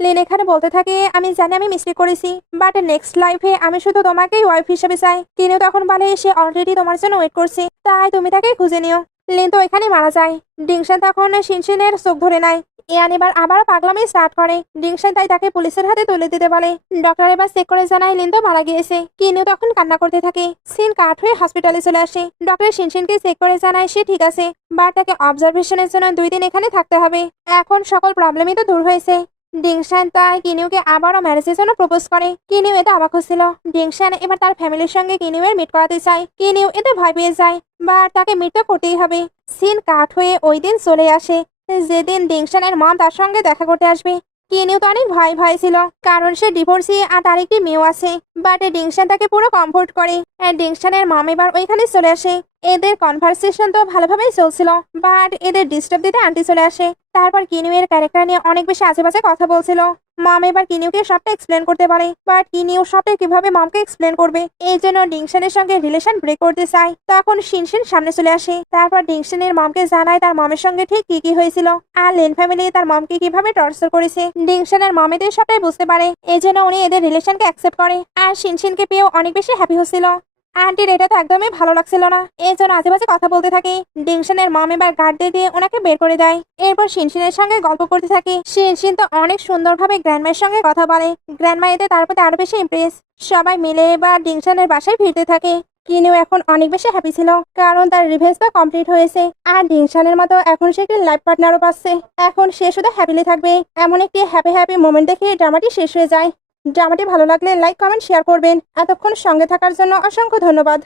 Lin এখানে বলতে থাকে, আমি জানি আমি মিস্টেক করেছি, বাট নেক্সট লাইফে আমি শুধু তোমাকেই ওয়াইফ হিসেবে চাই। কিনিও তখন বলে সে অলরেডি তোমার জন্য ওয়েট করছে, তাই তুমি তাকে খুঁজে নিও। লিন তো এখানে মারা যায়। ডিংশন তখন শিনশিনের চোখ ধরে নেয়। ইয়ান এবার আবার পাগলামি স্টার্ট করে। ডিংশন তাই তাকে পুলিশের হাতে তুলে দিতে বলে। ডক্টর এবার চেক করে জানায় লিন তো মারা গিয়েছে। কিনিও তখন কান্না করতে থাকে। সিন কাট হয়ে হসপিটালে চলে আসে। ডক্টর শিনশিনকে চেক করে জানায় সে ঠিক আছে, বাট তাকে অবজারভেশনের জন্য 2 দিন এখানে থাকতে হবে। এখন সকল প্রবলেমই তো দূর হয়েছে। ডিংশন তাই কিনিউকে আবারও ম্যারেজের জন্য প্রপোজ করে। কিনিউ এতে অবাক হচ্ছিল। ডিংশন এবার তার ফ্যামিলির সঙ্গে কিনিউয়ের মিট করাতে চায়। কিনিউ এতে ভয় পেয়ে যায়, বাট তাকে মিট তো করতেই হবে। সিন কাট হয়ে ওই দিন চলে আসে যেদিন ডিংশনের মম তার সঙ্গে দেখা করতে আসবে। কিনিউ তো অনেক ভয় ভয় ছিল, কারণ সে ডিভোর্সি আর তার একটি মেয়েও আছে। বাট ডিংশন তাকে পুরো কমফোর্ট করে। ডিংশনের মম এবার ওইখানে চলে আসে। এদের কনভারসেশন তো ভালোভাবেই চলছিল, বাট এদের ডিস্টার্ব দিতে আন্টি চলে আসে। তারপর কিনিউয়ের ক্যারেক্টার নিয়ে অনেক বেশি আশেপাশে কথা বলছিল। মম এবার কিনিউকে সবটা এক্সপ্লেন করতে পারে, বাট কিনিউ সবটা কিভাবে মমকে এক্সপ্লেন করবে, এই জন্য ডিংশনের সঙ্গে রিলেশন ব্রেক করতে চায়। তখন শিনশিন সামনে চলে আসে। তারপর ডিংশনের মমকে জানায় তার মমের সঙ্গে ঠিক কি কি হয়েছিল, আর লেন ফ্যামিলি তার মমকে কিভাবে টর্চার করেছে। ডিংশনের মম এদের সবটাই বুঝতে পারে, এই জন্য উনি এদের রিলেশনকে অ্যাকসেপ্ট করে। আর শিনশিনকে পেয়েও অনেক বেশি হ্যাপি হচ্ছিল। আন্টির এটা তো একদমই ভালো লাগছিল না, এই জন্য আজেবাজে কথা বলতে থাকে। ডিংশনের মম এবার গার্ড দিয়ে ওনাকে বের করে দেয়। এরপর শিনশিনের সঙ্গে গল্প করতে থাকে। শিনশিন তো অনেক সুন্দরভাবে গ্র্যান্ডমায়ের সঙ্গে কথা বলে। গ্র্যান্ডমা এতে তার প্রতি আরো বেশি ইমপ্রেস। সবাই মিলে এবার ডিংশনের বাসায় ফিরতে থাকে। কিনিউ এখন অনেক বেশি হ্যাপি ছিল, কারণ তার রিভেঞ্জ তো কমপ্লিট হয়েছে। আর ডিংশনের মতো এখন সে একটি লাইফ পার্টনারও পাচ্ছে। এখন সে শুধু হ্যাপিলি থাকবে। এমন একটি হ্যাপি হ্যাপি মোমেন্ট দেখে ড্রামাটি শেষ হয়ে যায়। ড্রামাটি ভালো লাগলে লাইক কমেন্ট শেয়ার করবেন। এতক্ষণ সঙ্গে থাকার জন্য অসংখ্য ধন্যবাদ।